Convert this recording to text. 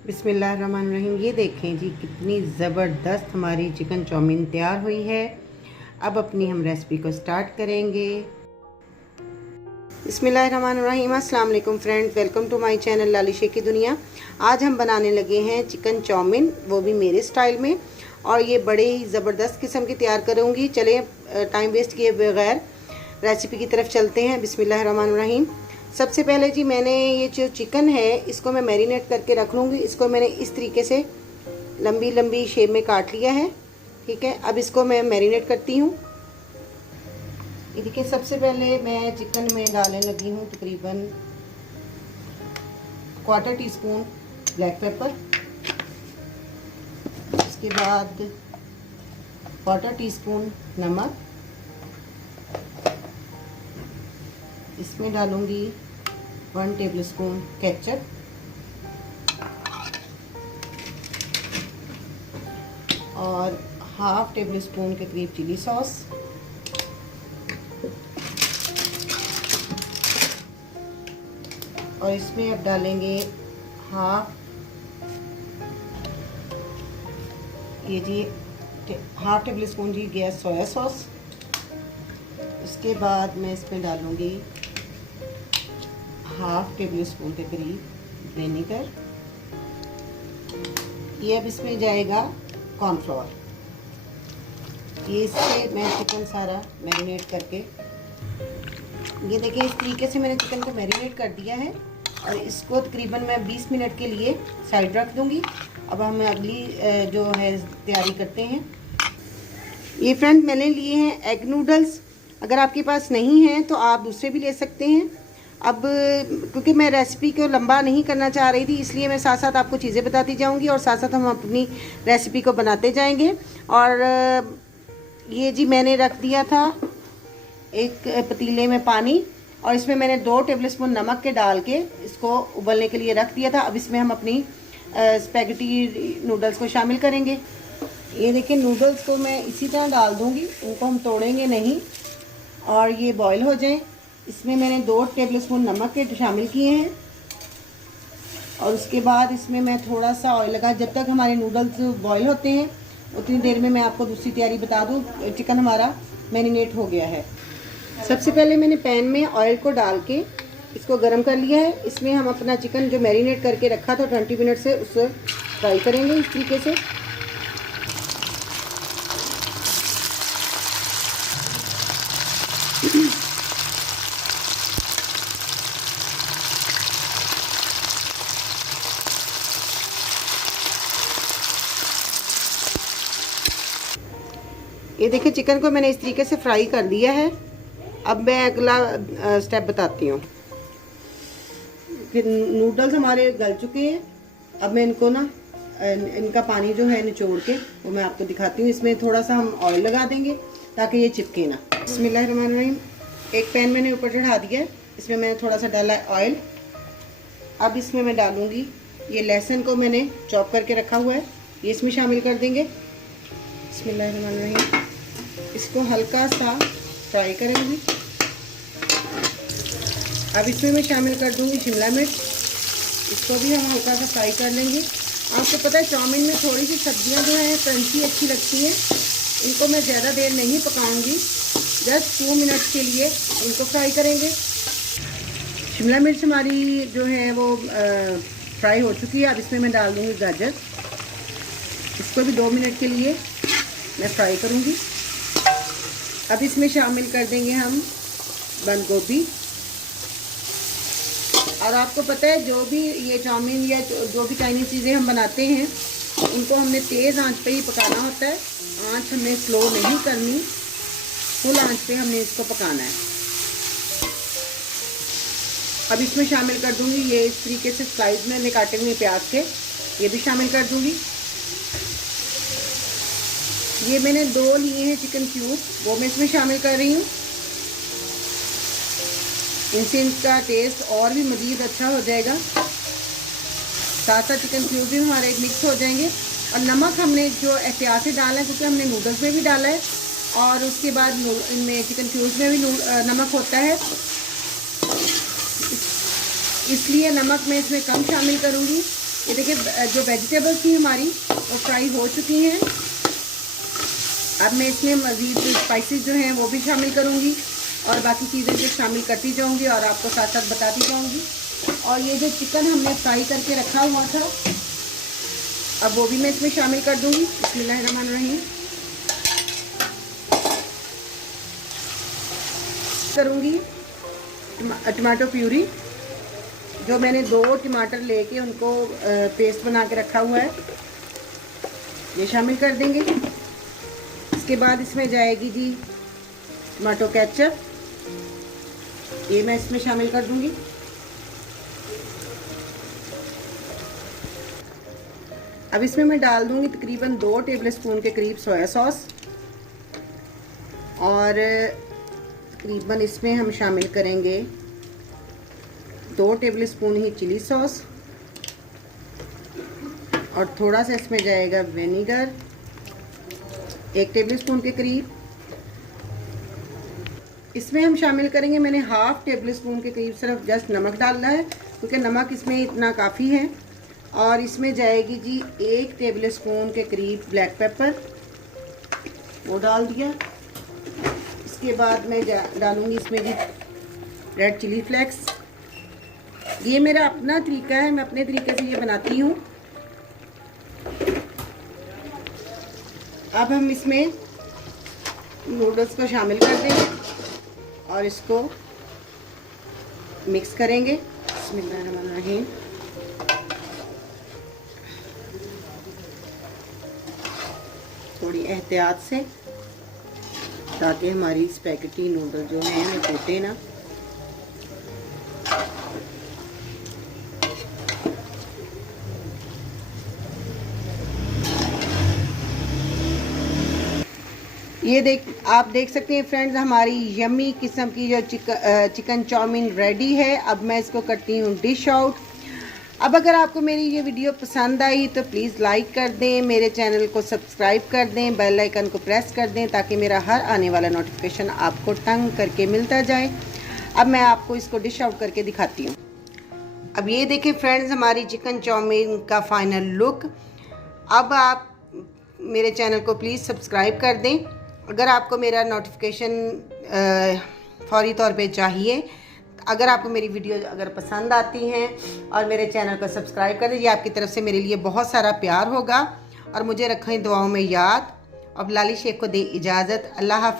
बिस्मिल्लाहिर्रहमानिर्रहीम। ये देखें जी कितनी ज़बरदस्त हमारी चिकन चाउमीन तैयार हुई है। अब अपनी हम रेसिपी को स्टार्ट करेंगे। बिस्मिल्लाहिर्रहमानिर्रहीम। अस्सलाम वालेकुम friends, welcome to my channel लालिशे की दुनिया। आज हम बनाने लगे हैं चिकन चाउमीन, वो भी मेरे स्टाइल में, और ये बड़े ही ज़बरदस्त किस्म की तैयार करूँगी। चलें टाइम वेस्ट किए बगैर रेसिपी की तरफ चलते हैं। बिस्मिल्लाहिर्रहमानिर्रहीम। सबसे पहले जी मैंने ये जो चिकन है इसको मैं मैरिनेट करके रख लूँगी। इसको मैंने इस तरीके से लंबी लंबी शेप में काट लिया है। ठीक है, अब इसको मैं मैरिनेट करती हूँ। ये देखिए, सबसे पहले मैं चिकन में डालने लगी हूँ तकरीबन 1/4 टीस्पून ब्लैक पेपर। उसके बाद 1/4 टीस्पून नमक। इसमें डालूंगी 1 टेबलस्पून केचप और 1/2 टेबलस्पून के करीब चिली सॉस। और इसमें अब डालेंगे 1/2 टेबलस्पून जी गैस सोया सॉस। उसके बाद मैं इसमें डालूंगी 1/2 टेबलस्पून के करीब विनेगर। ये अब इसमें जाएगा कॉर्नफ्लोर। ये इससे मैं चिकन सारा मैरिनेट करके, ये देखिए इस तरीके से मैंने चिकन को मैरिनेट कर दिया है और इसको तकरीबन मैं 20 मिनट के लिए साइड रख दूंगी। अब हम अगली जो है तैयारी करते हैं। ये फ्रेंड मैंने लिए हैं एग नूडल्स। अगर आपके पास नहीं है तो आप दूसरे भी ले सकते हैं। अब क्योंकि मैं रेसिपी को लंबा नहीं करना चाह रही थी, इसलिए मैं साथ साथ आपको चीज़ें बताती जाऊंगी और साथ साथ हम अपनी रेसिपी को बनाते जाएंगे। और ये जी मैंने रख दिया था एक पतीले में पानी, और इसमें मैंने 2 टेबलस्पून नमक के डाल के इसको उबलने के लिए रख दिया था। अब इसमें हम अपनी स्पैगेटी नूडल्स को शामिल करेंगे। ये देखिए, नूडल्स को मैं इसी तरह डाल दूंगी, उनको हम तोड़ेंगे नहीं, और ये बॉईल हो जाएं। इसमें मैंने 2 टेबलस्पून नमक के शामिल किए हैं और उसके बाद इसमें मैं थोड़ा सा ऑयल लगा। जब तक हमारे नूडल्स बॉईल होते हैं उतनी देर में मैं आपको दूसरी तैयारी बता दूं। चिकन हमारा मैरिनेट हो गया है। सबसे पहले मैंने पैन में ऑयल को डाल के इसको गर्म कर लिया है। इसमें हम अपना चिकन जो मैरिनेट करके रखा था 20 मिनट से, उससे फ्राई करेंगे इस तरीके से। ये देखिए, चिकन को मैंने इस तरीके से फ्राई कर दिया है। अब मैं अगला स्टेप बताती हूँ। फिर नूडल्स हमारे गल चुके हैं। अब मैं इनको ना इनका पानी जो है निचोड़ के वो मैं आपको दिखाती हूँ। इसमें थोड़ा सा हम ऑयल लगा देंगे ताकि ये चिपके ना। बिस्मिल्लाहिर्रहमानिर्रहीम। एक पैन मैंने ऊपर चढ़ा दिया है, इसमें मैंने थोड़ा सा डाला है ऑयल। अब इसमें मैं डालूँगी ये लहसुन को मैंने चॉप करके रखा हुआ है, ये इसमें शामिल कर देंगे। बिस्मिल्लाहिर्रहमानिर्रहीम। इसको हल्का सा फ्राई करेंगी। अब इसमें मैं शामिल कर दूंगी शिमला मिर्च। इसको भी हम हल्का सा फ्राई कर लेंगे। आपको पता है चाउमीन में थोड़ी सी सब्जियां जो हैं क्रंची अच्छी लगती हैं। इनको मैं ज़्यादा देर नहीं पकाऊंगी, जस्ट 2 मिनट के लिए इनको फ्राई करेंगे। शिमला मिर्च हमारी जो है वो फ्राई हो चुकी है। अब इसमें मैं डाल दूँगी गाजर। इसको भी 2 मिनट के लिए मैं फ्राई करूँगी। अब इसमें शामिल कर देंगे हम बंद गोभी। और आपको पता है जो भी ये चाउमीन या जो भी चाइनीज़ चीज़ें हम बनाते हैं उनको हमने तेज़ आंच पे ही पकाना होता है। आंच हमने स्लो नहीं करनी, फुल आंच पे हमने इसको पकाना है। अब इसमें शामिल कर दूंगी ये इस तरीके से स्लाइस में काटे हुए प्याज के, ये भी शामिल कर दूंगी। ये मैंने 2 लिए हैं चिकन क्यूब, वो मैं इसमें शामिल कर रही हूँ। इनसे इनका टेस्ट और भी मज़ीद अच्छा हो जाएगा। साथ साथ चिकन क्यूब भी हमारे मिक्स हो जाएंगे। और नमक हमने जो एहतियात से डाला है, क्योंकि हमने नूडल्स में भी डाला है और उसके बाद इनमें चिकन क्यूब्स में भी नमक होता है, इसलिए नमक मैं इसमें कम शामिल करूँगी। ये देखिए जो वेजिटेबल्स थी हमारी वो फ्राई हो चुकी हैं। अब मैं इसमें मज़ीद स्पाइसेस जो हैं वो भी शामिल करूँगी और बाकी चीज़ें जो शामिल करती जाऊँगी और आपको साथ साथ बताती जाऊँगी। और ये जो चिकन हमने फ्राई करके रखा हुआ था अब वो भी मैं इसमें शामिल कर दूँगी। बिस्मिल्लाहिर्रहमानिर्रहीम करूँगी। टमाटो प्यूरी जो मैंने 2 टमाटर लेके उनको पेस्ट बना के रखा हुआ है ये शामिल कर देंगे। इसके बाद इसमें जाएगी जी टमाटो केचप, ये मैं इसमें शामिल कर दूंगी। अब इसमें मैं डाल दूंगी तकरीबन 2 टेबलस्पून के करीब सोया सॉस और तकरीबन इसमें हम शामिल करेंगे 2 टेबलस्पून ही चिली सॉस और थोड़ा सा इसमें जाएगा विनेगर 1 टेबलस्पून के करीब। इसमें हम शामिल करेंगे, मैंने हाफ टेबलस्पून के करीब सिर्फ जस्ट नमक डालना है क्योंकि नमक इसमें इतना काफ़ी है। और इसमें जाएगी जी 1 टेबलस्पून के करीब ब्लैक पेपर, वो डाल दिया। इसके बाद मैं डालूँगी इसमें जी रेड चिली फ्लेक्स। ये मेरा अपना तरीका है, मैं अपने तरीके से ये बनाती हूँ। अब हम इसमें नूडल्स को शामिल कर देंगे और इसको मिक्स करेंगे। बिस्मिल्लाहिर्रहमानिर्रहीम। थोड़ी एहतियात से ताकि हमारी स्पैगेटी नूडल जो हैं वो टूटे ना। ये आप देख सकते हैं फ्रेंड्स हमारी यम्मी किस्म की जो चिकन चाउमीन रेडी है। अब मैं इसको करती हूँ डिश आउट। अब अगर आपको मेरी ये वीडियो पसंद आई तो प्लीज़ लाइक कर दें, मेरे चैनल को सब्सक्राइब कर दें, बेल आइकन को प्रेस कर दें ताकि मेरा हर आने वाला नोटिफिकेशन आपको टंग करके मिलता जाए। अब मैं आपको इसको डिश आउट करके दिखाती हूँ। अब ये देखें फ्रेंड्स हमारी चिकन चाउमीन का फाइनल लुक। अब आप मेरे चैनल को प्लीज़ सब्सक्राइब कर दें। अगर आपको मेरा नोटिफिकेशन फौरी तौर पे चाहिए, अगर आपको मेरी वीडियो अगर पसंद आती हैं और मेरे चैनल को सब्सक्राइब कर दीजिए, आपकी तरफ से मेरे लिए बहुत सारा प्यार होगा और मुझे रखें दुआओं में याद। अब लाली शेख को दे इजाज़त। अल्लाह हाफिज़।